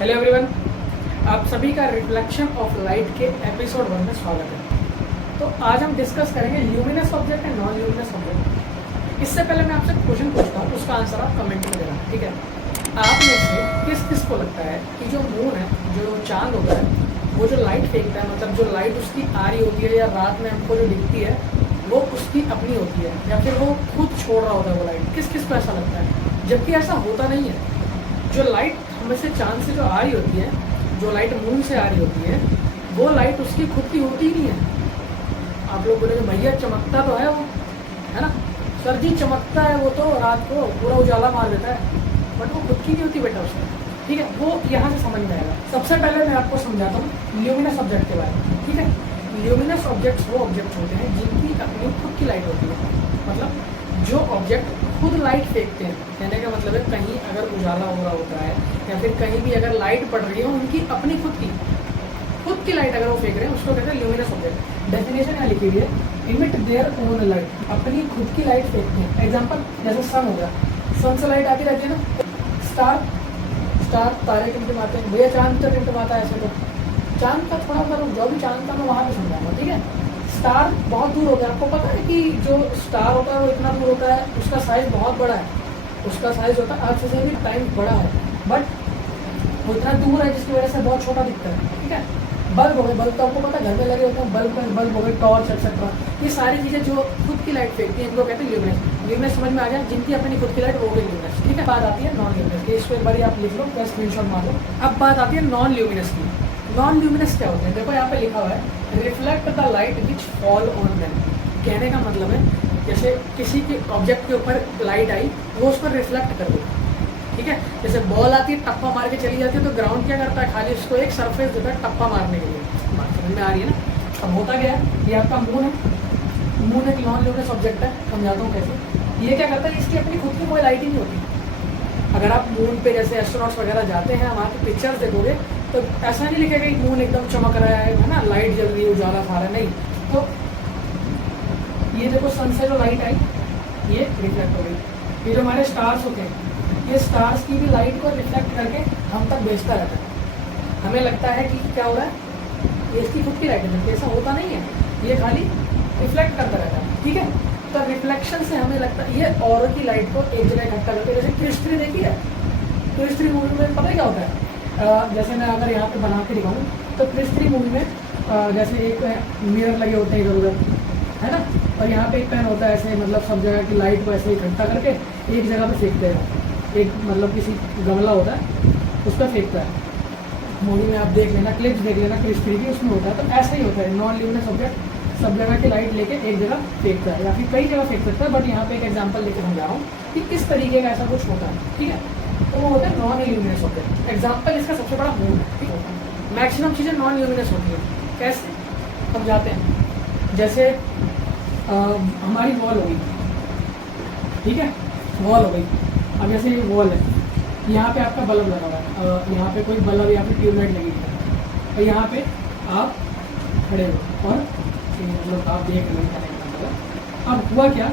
Hello everyone, आप सभी का रिफ्लेक्शन ऑफ लाइट के एपिसोड 1 में स्वागत है। तो आज हम डिस्कस करेंगे luminous object and non luminous object. इससे पहले मैं आपसे क्वेश्चन पूछता हूँ, उसका आंसर आप कमेंट में देना, ठीक है। आप में से किस किस को लगता है कि जो मून है, जो चांद होता है, वो जो लाइट फेंकता है, मतलब जो लाइट उसकी आ रही होती है या रात में हमको जो दिखती है वो उसकी अपनी होती है या फिर वो खुद छोड़ रहा होता है वो लाइट? किस किस को ऐसा लगता है? जबकि ऐसा होता नहीं है। जो लाइट हमें से चांद से जो आ रही होती है, जो लाइट मून से आ रही होती है, वो लाइट उसकी खुद की होती ही नहीं है। आप लोग बोलेंगे भैया चमकता तो है वो, है ना सर जी, चमकता है वो तो रात को पूरा उजाला मार देता है, बट वो खुद की नहीं होती बेटा उसका, ठीक है। वो यहाँ से समझ में आएगा। सबसे पहले मैं आपको समझाता हूँ ल्यूमिनस ऑब्जेक्ट के बारे में, ठीक है। ल्यूमिनस ऑब्जेक्ट्स वो ऑब्जेक्ट होते हैं जिनकी अपनी खुद की लाइट होती है। मतलब जो ऑब्जेक्ट खुद लाइट फेंकते हैं, कहने का मतलब है कहीं अगर उजाला हो रहा होता है या फिर कहीं भी अगर लाइट पड़ रही है, उनकी अपनी खुद की लाइट अगर वो फेंक रहे हैं, उसको कहते हैं ल्यूमिनस ऑब्जेक्ट। डेफिनेशन यहाँ लिखी हुई है, इमिट देयर ओन लाइट, अपनी खुद की लाइट फेंकते हैं। एग्जाम्पल जैसे सन हो गया, सन से लाइट आती रहती है ना। स्टार तारे टिमटिमाते हैं, भैया चांद तो टिमटिमाता है ऐसे तो। चांद का थोड़ा मतलब जो भी चांद का मैं वहाँ पे समझाऊंगा, ठीक है। स्टार बहुत दूर होता है, आपको पता है कि जो स्टार होता है वो इतना दूर होता है, उसका साइज बहुत बड़ा है, उसका साइज होता है अर्थ से भी टाइम बड़ा है, बट वो इतना दूर है जिसकी वजह से बहुत छोटा दिखता है, ठीक है। बल्ब हो गए, बल्ब तो आपको पता है घर में लगे होते हैं, बल्ब हो गए, टॉर्च एक्सेट्रा, ये सारी चीज़ें जो खुद की लाइट फेंकती हैं इनको कहते हैं ल्यूमिनस। ल्यूमिनस समझ में आ जाए, जिनकी अपनी खुद की लाइट वो भी ल्यूमिनस, ठीक है। बात आती है नॉन ल्यूमिनस की, इसको एक बार आप लिख लो या स्क्रीनशॉट मार लो। अब बात आती है नॉन ल्यूमिनस की। नॉन ल्यूमिनस क्या होते हैं? देखो यहाँ पे लिखा हुआ है reflect the light which fall on them. कहने का मतलब है जैसे किसी के ऑब्जेक्ट के ऊपर लाइट आई, वो उस पर रिफ्लेक्ट कर दो, ठीक है। जैसे बॉल आती है, टप्पा मार के चली जाती है, तो ग्राउंड क्या करता है, खाली उसको एक सरफेस देता है टप्पा मारने के लिए। बात समझ में आ रही है ना। अब होता क्या है, ये आपका मून है, मून एक नॉन ल्यूमिनस ऑब्जेक्ट है, समझाता हूँ कैसे। ये क्या करता है, इसकी अपनी खुद की कोई लाइट ही नहीं होती। अगर आप मून पे जैसे एस्ट्रोनॉट्स वगैरह जाते हैं, वहाँ की पिक्चर्स देखोगे तो ऐसा नहीं लिखेगा कि मून एकदम चमक रहा है ना, लाइट जल रही है, उजाला खा रहा है, नहीं। तो ये देखो सन से जो लाइट आई ये रिफ्लेक्ट हो गई। ये जो हमारे स्टार्स होते हैं, ये स्टार्स की भी लाइट को रिफ्लेक्ट करके हम तक भेजता रहता है। हमें लगता है कि क्या हो रहा है, ये इसकी खुद की लाइट है, ऐसा होता नहीं है, ये खाली रिफ्लेक्ट करता रहता है, ठीक है। तो रिफ्लेक्शन से हमें लगता है ये और की लाइट को एक जगह इकट्ठा करके, जैसे क्रिस्टरी देखी है, क्रिस्टरी मूवी में पता है क्या होता है। जैसे मैं अगर यहाँ पे बना के दिखाऊँ तो क्रिस्टरी मूवी में जैसे एक मिरर लगे होते हैं इधर उधर, है ना, और यहाँ पे एक पेन होता है ऐसे, मतलब सब जगह की लाइट को ऐसे इकट्ठा करके एक जगह पे फेंकते हैं। एक मतलब किसी गमला होता है उस पर फेंकता है। मूवी में आप देख लेना, क्लिप्स देख लेना क्रिस्टरी की, उसमें होता है। तो ऐसा ही होता है, नॉन ल्यूमिनस ऑब्जेक्ट सब जगह की लाइट लेके एक जगह फेंकता है, या फिर कई जगह फेंक सकता है, बट यहाँ पे एक एग्जाम्पल लेके समझा रहा हूँ कि किस तरीके का ऐसा कुछ होता है, ठीक है। तो वो होता है नॉन ल्यूमिनस ऑब्जेक्ट। एग्जाम्पल इसका सबसे बड़ा मून है, ठीक है। मैक्सिमम चीज़ें नॉन ल्यूमिनस होती है। कैसे समझाते हैं, जैसे हमारी वॉल हो गई, ठीक है, वॉल हो गई। अब जैसे ये वॉल है, यहाँ पे आपका बल्ब लगा हुआ है, यहाँ पे कोई बल्ब या फिर ट्यूबलाइट लगी है, और यहाँ पे आप खड़े हो और मतलब आप देख रहे हैं। अब हुआ क्या,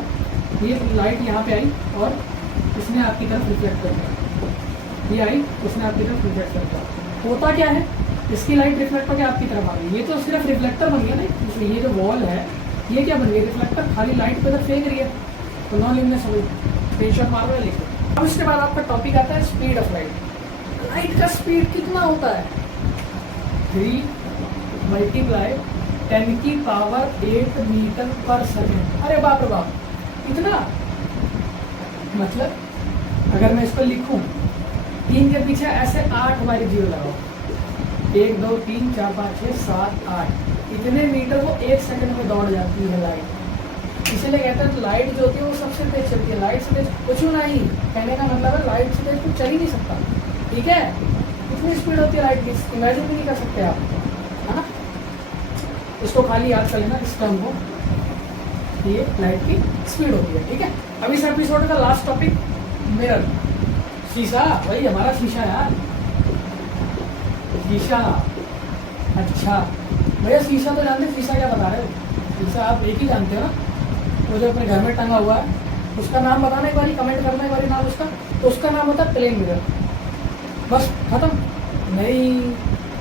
ये लाइट यहाँ पे आई और इसने आपकी तरफ रिफ्लेक्ट कर दिया, ये आई उसने आपकी तरफ रिफ्लेक्ट कर दिया। होता क्या है, इसकी लाइट रिफ्लेक्ट करके आपकी तरफ आ गई, ये तो सिर्फ रिफ्लेक्टर बन गया ना। इसलिए ये जो वॉल है ये क्या बन गई, रिफ्लेक्टर, खाली लाइट पे फेंक रही है, तो नॉन ल्यूमिनस हो गई। स्क्रीनशॉट मार रहे लिखो। अब इसके बाद आपका टॉपिक आता है स्पीड ऑफ लाइट। लाइट का स्पीड कितना होता है, 3 × 10⁸ मीटर पर सेकेंड। अरे बाप रे बाप, इतना। मतलब अगर मैं इस पर लिखूं, 3 के पीछे ऐसे 8 हमारी जीरो लगाओ, 1 2 3 4 5 6 7 8, इतने मीटर वो 1 सेकंड में दौड़ जाती है लाइट। इसीलिए कहते हैं लाइट जो होती है वो सबसे तेज चलती है। लाइट से तेज कुछ नहीं, कहने का मतलब है लाइट से तेज कुछ चल ही नहीं सकता, ठीक है। इतनी स्पीड होती है लाइट की, इमेजिन भी नहीं कर सकते आप, है ना। इसको खाली याद कर लेना, इस टर्म को, ये लाइट की स्पीड होती है, ठीक है। अब इस एपिसोड का लास्ट टॉपिक मिरर, शीशा। वही हमारा शीशा यार, शीशा। अच्छा भैया शीशा तो जानते, शीशा क्या बता रहे हो? शीशा आप एक ही जानते हो ना, वो जो अपने घर में टंगा हुआ है, उसका नाम बताना एक बारी, कमेंट करना एक बारी नाम उसका। तो उसका नाम होता है प्लेन मिरर, बस खत्म। नहीं,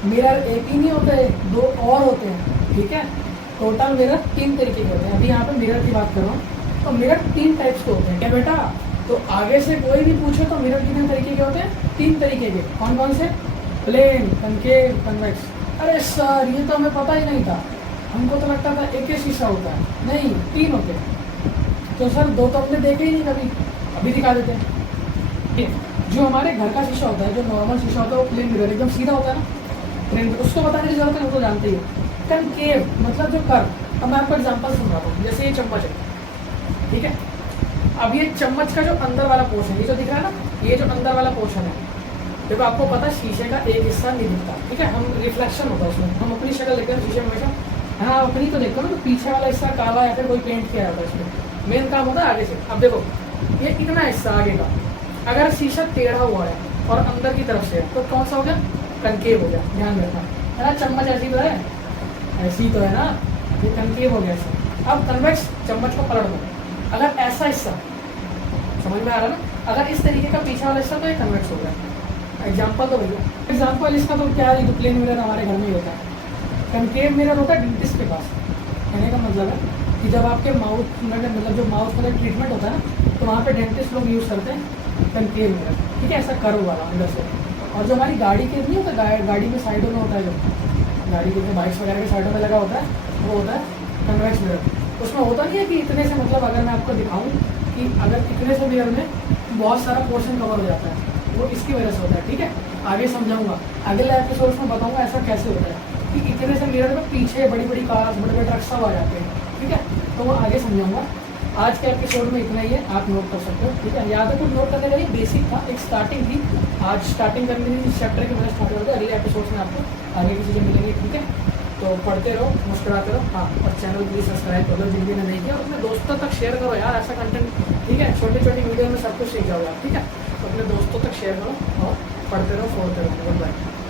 मिरर एक ही नहीं होते, दो और होते हैं, ठीक है। टोटल मिरर 3 तरीके के होते हैं। अभी यहाँ पे मिरर की बात कर रहा हूँ, तो मिरर 3 टाइप्स के होते हैं क्या बेटा? तो आगे से कोई भी पूछे तो मिरर कितने तरीके के होते हैं? 3 तरीके के। कौन कौन से? Plane, concave, convex. अरे सर ये तो हमें पता ही नहीं था, हमको तो लगता था एक ही शीशा होता है। नहीं, 3 होते हैं। तो सर 2 तो हमने देखे ही नहीं कभी, अभी दिखा देते हैं। जो हमारे घर का शीशा होता है, जो नॉर्मल शीशा होता है, वो प्लेन मिरर एकदम सीधा होता है ना, प्लेन, उसको बताने की जरूरत है, वो तो जानते ही हो। कनकेव मतलब जो कर्व। अब मैं आपको एग्जांपल समझाता हूँ, जैसे ये चम्मच है, ठीक है। अब ये चम्मच का जो अंदर वाला पोर्शन, ये जो दिख रहा है ना, ये जो अंदर वाला पोर्शन है, देखो आपको पता है शीशे का एक हिस्सा नहीं दिखता, ठीक है। हम रिफ्लेक्शन होता है उसमें, हम अपनी शक्ल देखते हैं शीशे में हमेशा, हाँ अपनी तो देखते हो ना, तो पीछे वाला हिस्सा काला या फिर कोई पेंट किया होता है इसमें, मेन काम होता है आगे से। अब देखो ये इतना हिस्सा आगे का, अगर शीशा टेढ़ा हुआ है और अंदर की तरफ से है तो कौन सा हो गया? कनकेव हो गया। ध्यान रखना है ना, चम्मच ऐसी तो है, ऐसी तो है ना, ये कनकेव हो गया ऐसा। अब कन्वेक्स, चम्मच को पलट दो, अगर ऐसा हिस्सा, समझ में आ रहा है ना, अगर इस तरीके का पीछे वाला हिस्सा तो ये कन्वेक्स हो गया। एग्जाम्पल तो भैया, एग्जाम्पल इसका तो क्या है, प्लेन मिरर हमारे घर में ही होता है। कनकेव मिरर होता है डेंटिस्ट के पास। कहने का मतलब है कि जब आपके माउथ में, मतलब जो माउथ का ट्रीटमेंट होता है ना, तो वहाँ पे डेंटिस्ट लोग यूज़ करते हैं कनकेव मिरर, ठीक है, ऐसा कर्व वाला अंदर से। और जो हमारी गाड़ी के नहीं होता, गाड़ी में साइडों में होता है, जो गाड़ी के बाइक्स वगैरह के साइडों में लगा होता है, वो होता है कन्वेक्स मिरर। उसमें होता नहीं है कि इतने से, मतलब अगर मैं आपको दिखाऊँ कि अगर इतने से मिरर में बहुत सारा पोर्शन कवर हो जाता है, वो इसकी वजह से होता है, ठीक है। आगे समझाऊंगा, अगले एपिसोड्स में बताऊंगा ऐसा कैसे होता है, कि इतने से मिरर में पीछे बड़ी बड़ी कार्स, बड़े बड़े ट्रक सब आ जाते हैं, ठीक है। तो वो आगे समझाऊंगा। आज के एपिसोड में इतना ही है, आप नोट कर सकते हो, ठीक है। याद है, कुछ नोट करने का ये बेसिक था, एक स्टार्टिंग थी। आज स्टार्टिंग करनी थी इस चैप्टर की, मैंने स्टार्ट कर दिया। अगले एपिसोड्स में आपको आगे की चीज़ें मिलेंगी, ठीक है। तो पढ़ते रहो, मुस्कुराते रहो, हाँ, और चैनल प्लीज़ सब्सक्राइब कर लो जिनकी ने नहीं किया, और अपने दोस्तों तक शेयर करो यार, ऐसा कंटेंट, ठीक है। छोटी छोटी वीडियो में सब कुछ सीख जाओगे आप, ठीक है। तो अपने दोस्तों तक शेयर करो और पढ़ते रहो, फोड़ते रहो। Good bye.